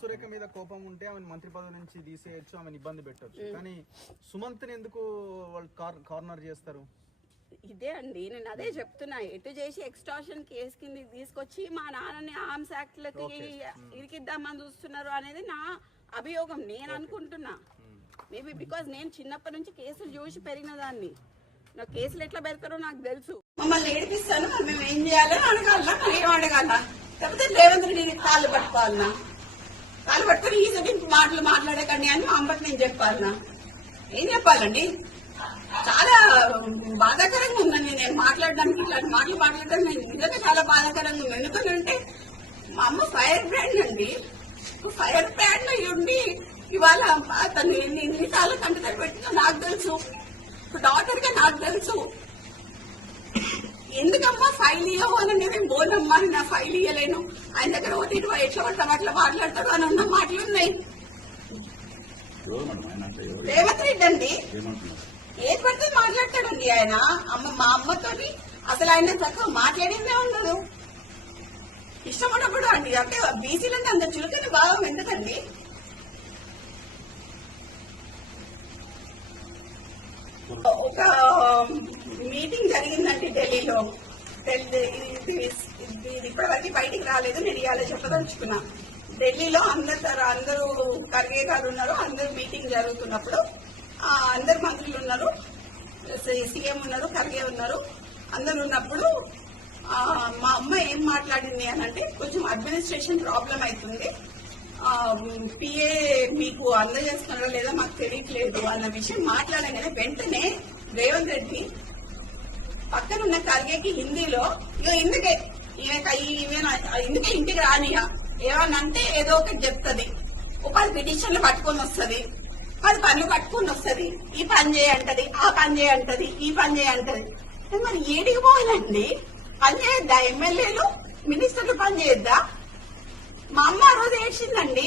సురేఖ మీద కోపం ఉంటే ఆమె మంత్రి పదవి నుంచి తీసేయచ్చు ఆమెను ఇబ్బంది పెట్టొచ్చు. కానీ సుమంత్ని ఎందుకు వాళ్ళు కార్నర్ చేస్తారు? ఇదే అండి నేను అదే చెప్తున్నా. ఎటు చేసి ఎక్స్టార్షన్ కేసు కింద తీసుకొచ్చి మా నాన్నని ఆర్మ్స్ యాక్ట్ లకి ఇరికిద్దామని చూస్తున్నారు అనేది నా అభియోగం నేను అనుకుంటున్నా. మేబీ బికాజ్ నేను చిన్నప్పటి నుంచి కేసులు చూసి పెరిగిన దాన్ని. నా కేసులు ఎట్లా పెడతారో నాకు తెలుసు. మమ్మల్ని ఏడిపిస్తాను మరి మేము ఏం చేయాలని అడగాల మరి ఏం అడగాల కాకపోతే రేవంత్ రెడ్డిని కాళ్ళు పట్టుకోవాలన్నా కాళ్ళు పట్టుకొని ఈ సెకండ్ మాటలు మాట్లాడకండి అని మా అమ్మకి నేను చెప్పాలన్నా ఏం చెప్పాలండి? చాలా బాధాకరంగా ఉందండి నేను మాట్లాడడానికి ఇట్లాంటి మాటలు మాట్లాడడం. నేను నిజంగా చాలా బాధాకరంగా ఉంది. ఎందుకని అంటే మా అమ్మ ఫైర్ బ్రాండ్ అండి. ఫైర్ బ్రాండ్ అయి ఉండి ఇవాళ తను ఎన్ని ఎన్నిసార్లు కంటి పెట్టిందో నాకు తెలుసు. డాక్టర్గా నాకు తెలుసు. ఎందుకమ్మా ఫైల్ ఇవ్వవు అని నేను బోనమ్మా? నా ఫైల్ ఇవ్వలేను ఆయన దగ్గర ఒకటి ఇటు ఎట్లా పడతాం అట్లా మాట్లాడతాడు అని ఉన్న మాటలు ఉన్నాయి. రేవంత్ రెడ్డి అండి? ఏది పడితే మాట్లాడతాడండి ఆయన? అమ్మ మా అమ్మతోని అసలు ఆయన చక్కగా మాట్లాడిందే ఉండదు. ఇష్టం ఉన్నప్పుడు అండి అంటే బీసీలంటే అంత చులకని భావం ఎందుకండి? ఒక um, మీటింగ్ జరిగిందండి ఢిల్లీలో. ఇది ఇది ఇప్పటివరకు బయటికి రాలేదు నేను ఇవాళ చెప్పదలుచుకున్నా. ఢిల్లీలో అందరు అందరూ ఖర్గే గారు ఉన్నారు అందరూ మీటింగ్ జరుగుతున్నప్పుడు అందరు మంత్రులు ఉన్నారు సీఎం ఉన్నారు ఖర్గే ఉన్నారు అందరు ఉన్నప్పుడు మా అమ్మ ఏం మాట్లాడింది అని అంటే కొంచెం అడ్మినిస్ట్రేషన్ ప్రాబ్లం అవుతుంది. పిఏ మీకు అందజేస్తున్నారో లేదా మాకు తెలియట్లేదు అన్న విషయం మాట్లాడగానే వెంటనే రేవంత్ రెడ్డి పక్కన ఉన్న ఖర్గేకి హిందీలో ఇగో ఇందుకే ఈమె ఇందుకే ఇంటికి రానియా ఏమన్నా అంటే ఏదో ఒకటి చెప్తుంది. ఓ పది పిటిషన్లు పట్టుకొని వస్తుంది. పది పనులు పట్టుకొని వస్తుంది. ఈ పని చేయంటది ఆ పని చేయంటది ఈ పని చేయంటది మరి ఏడికి పోవాలండి పని చేయొద్దా? ఎమ్మెల్యేలు మినిస్టర్లు పని చేయొద్దా? మా అమ్మ ఆ రోజు ఏడ్చిందండి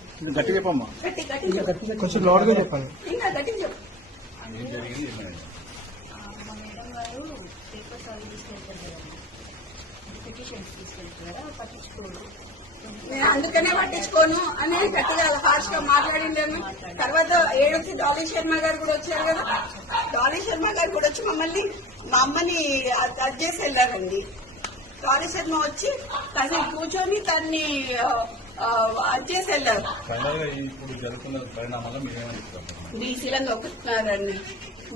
ఉమ్, గట్టి చెప్పమ్మా. గట్టి గట్టి చెప్పు. కొంచెం లోడ్గా చెప్పాలి. ఇంకా గట్టి చెప్పు. ఏం జరిగింది? ఏమైంది మా మేడం గారు పేపర్స్ అవి తీసుకెళ్తారు కదండి పిటిషన్స్ తీసుకెళ్తారు కదా పట్టించుకోరు. నేను అందుకనే పట్టించుకోను అని గట్టిగా హార్ష్గా మాట్లాడిండేమో తర్వాత ఏడొచ్చి డాలీ శర్మ గారు కూడా వచ్చారు కదా. డాలీ శర్మ గారు కూడా వచ్చి మమ్మల్ని మా అమ్మని అది అది చేసి వెళ్ళారండి. డాలీ శర్మ వచ్చి తను కూర్చొని తన్ని ఆ, చేసి వెళ్ళారు బీసీలను నొక్కుతున్నారండి.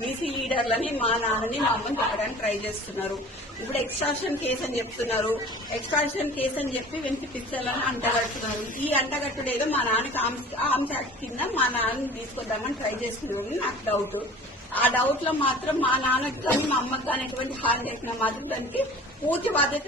బీసీ లీడర్లని మా నాన్నని మా అమ్మని చెప్పడానికి ట్రై చేస్తున్నారు. ఇప్పుడు ఎక్స్ట్రాషన్ కేసు అని చెప్తున్నారు. ఎక్స్ట్రాషన్ కేసు అని చెప్పి వెంటి పిచ్చలని అంటగడుతున్నారు ఈ అంటగట్టుడు ఏదో మా నాన్నకి ఆర్మ్స్ యాక్ట్ కింద మా నాన్నని తీసుకొద్దామని ట్రై చేస్తున్నారు నాకు డౌట్ ఆ డౌట్లో మాత్రం మా నాన్నకి కానీ మా అమ్మకి కానీ ఎటువంటి హాని చేసినా మాత్రం దానికి పూర్తి బాధ్యత